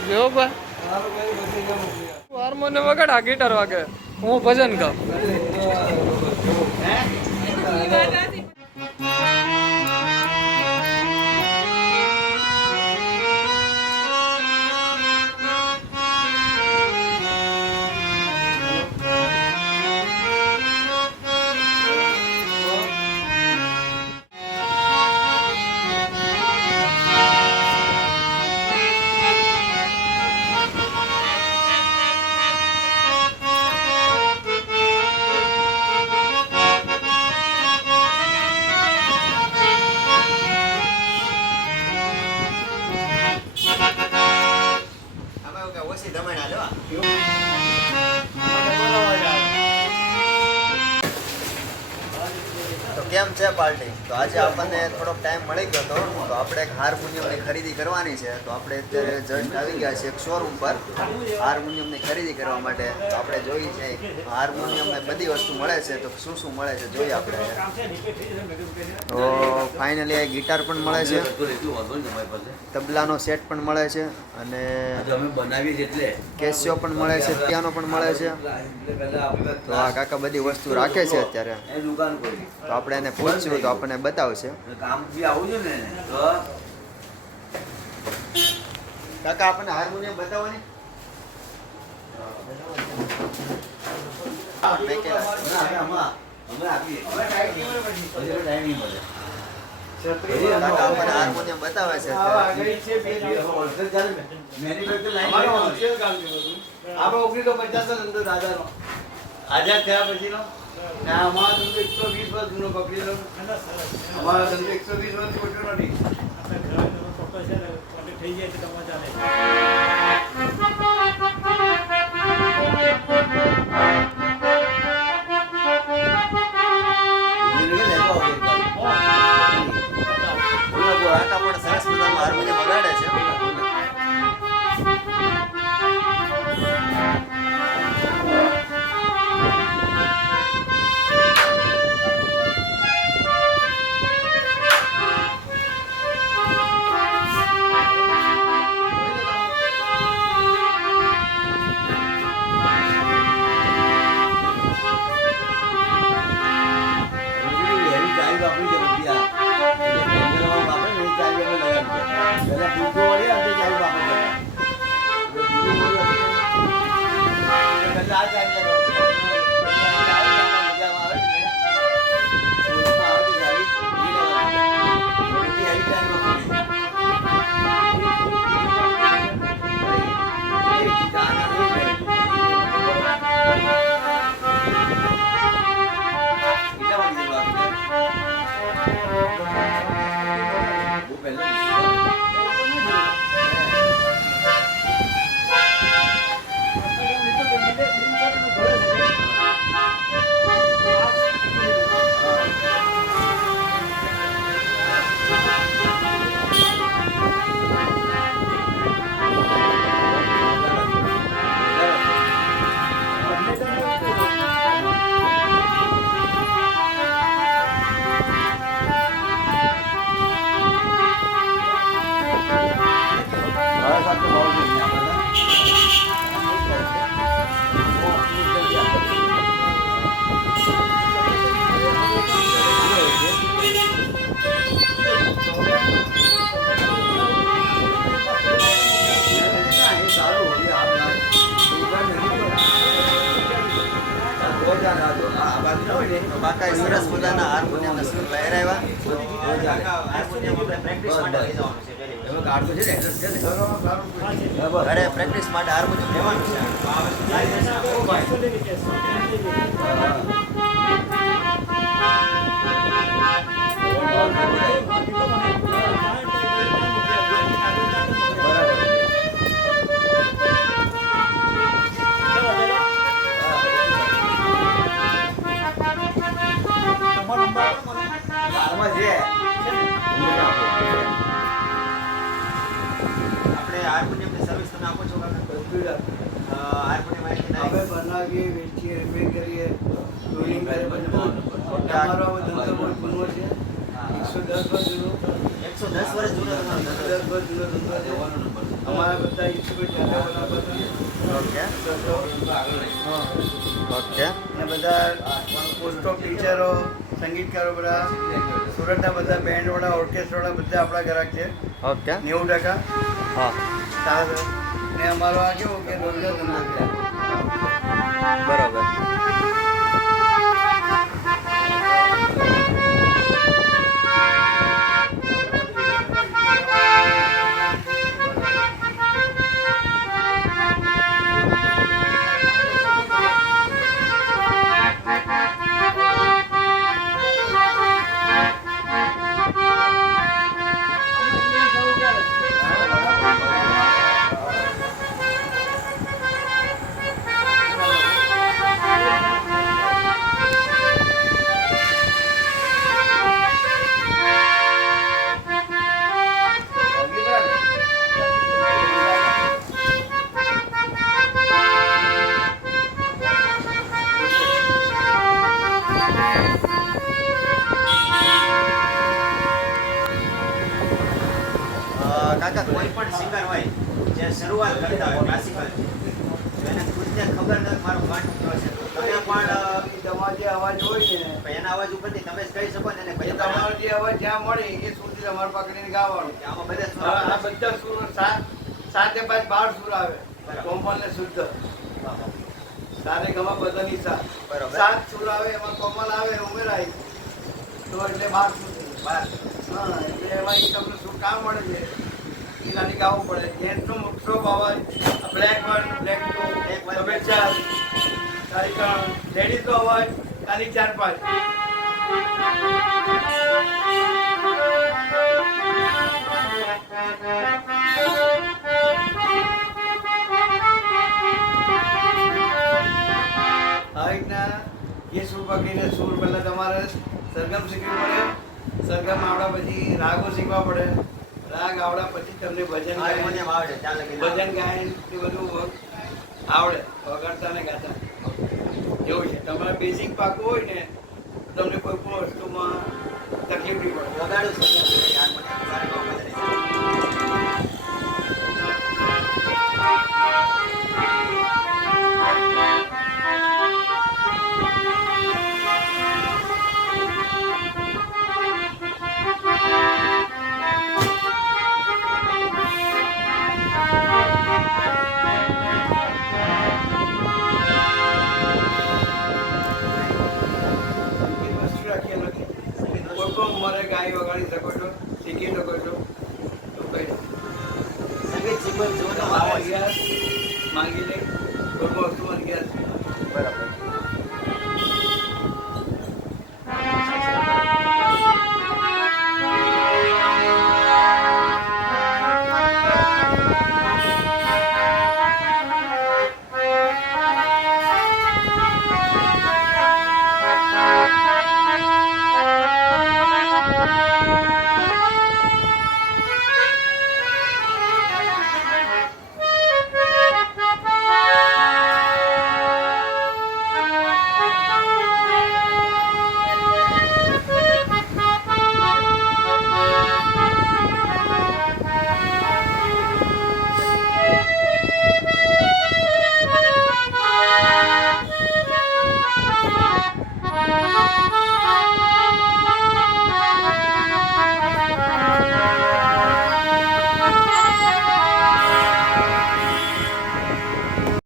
સારું છે હો ભાઈ. હાર્મોનિયમ વગાડ, આ ગિટાર વાગે, હું ભજન ગાઉં. તો કેમ છે પાર્ટી? તો આજે આપણને થોડોક ટાઈમ મળી ગયો હતો, તો આપણે એક હાર્મોનિયમની ખરીદી કરવાની છે. તો આપણે અત્યારે જસ્ટ આવી ગયા છીએ એક શોરૂમ પર હાર્મોનિયમની ખરીદી કરવા માટે. તો આપણે જોઈ છે હાર્મોનિયમને બધી વસ્તુ મળે છે, તો શું શું મળે છે જોઈએ આપણે. તો ફાઇનલી આ ગિટાર પણ મળે છે, તબલાનો સેટ પણ મળે છે, અને કેસિયો પણ મળે છે, પિયાનો પણ મળે છે. તો આ કાકા બધી વસ્તુ રાખે છે અત્યારે. તો આપણે એને પૂછ્યું તો આપણને બતાવશે. કાકા આપણને હાર્મોનિયમ બતાવો ને. હાર્મોનિયમ બતાવે છે. આઝાદ થયા પછી નો અમારા ધંધો 120 વર્ષ જૂનો પકડી લો. અમારા ધંધો 120 વર્ષ ઓછો નથી. થઈ જાય તો મજા પણ સરસ મજાનું હાર્મોનિયમ વગાડે છે. બાકા સરસ મજાના હાર્મોનિયમના સુર લહેરાવ્યા. અરે પ્રેક્ટિસ માટે હાર્મોનિયમ લેવાનું છે. આપણે હાર્મોનિયમની સર્વિસ તમે આપો છો હાર્મોનિયમ અમે બનાવીએ, વેચીએ, રિપેર કરીએ, ટૂરિંગ કરીએ. અમારો ધંધો બહુ જૂનો છે, 110 વર્ષ જૂનો. 110 વર્ષ જૂનો. 110 વર્ષ જૂનો ધંધો છે. અમારા બધા ઇન્સ્ટ્રુમેન્ટ જાતે બનાવતા ઓકે હા ઓકે અને બધા પોસ્ટ ઓફ ટીચરો સંગીતકારો બધા સુરતના બધા બેન્ડવાળા ઓર્કેસ્ટ્રાવાળા બધા આપણા ગ્રાહક છે ઓકે 90% હા સારા ને અમારો આ કેવું કે રોજગાર ધંધો છે બરોબર કાકા કોઈ પણ સિંગર હોય જે શરૂઆત કરતા હોય ક્લાસિકલ એને ખુદને ખબર નથી મારો કંઠ કયો છે તો તમે પણ તમારો જે અવાજ હોય ને પણ એના અવાજ ઉપરથી તમે જ કહી શકો ને એને એ તમારો જે અવાજ જ્યાં મળે એ સુધી તમારે પકડીને ગાવાનું આમાં બધા સુર આ બધા સુર સાથે 12 સુર આવે કોમલ ને શુદ્ધ સારે ગમા બધાની સાથ બરોબર. 7 સુર આવે એમાં કોમલ આવે ઉમેરાય તો એટલે 12 સુર થઈ. બાર હા એટલે એમાં ઈ તમને સુર કામ મળે છે એ નાની ગાવું પડે જેન્ટ્સનો મુખ્ય અવાજ બ્લેક 1 બ્લેક 2 તમે 4 તારી 3 લેડીઝનો અવાજ ખાલી 4 5 આ રીતના એ સુર પકડીને સુર પહેલાં તમારે સરગમ શીખવું પડે સરગમ આવડા પછી રાગો શીખવા પડે રાગ આવડા પછી તમને ભજન હાર્મોનિયમ ગાયન આવડે ચાલે કે ભજન ગાયન એ બધું આવડે વગાડતા ને ગાતા એવું છે તમારે બેઝિક પાકું હોય ને તો તમને કોઈ પણ વસ્તુમાં તકલીફ નહીં પડે વગાડું છું હાર્મોનિયમ સારે ગાવ બજારે સંગીત વસ્તુ રાખીએ નથી કોઈ પણ ઉંમરે ગાય વગાડી શકો છો શીખી શકો છો તો કઈ સંગીત શીખવાનું જીવનનો તમારા ભાવ છે અભ્યાસ માંગી લે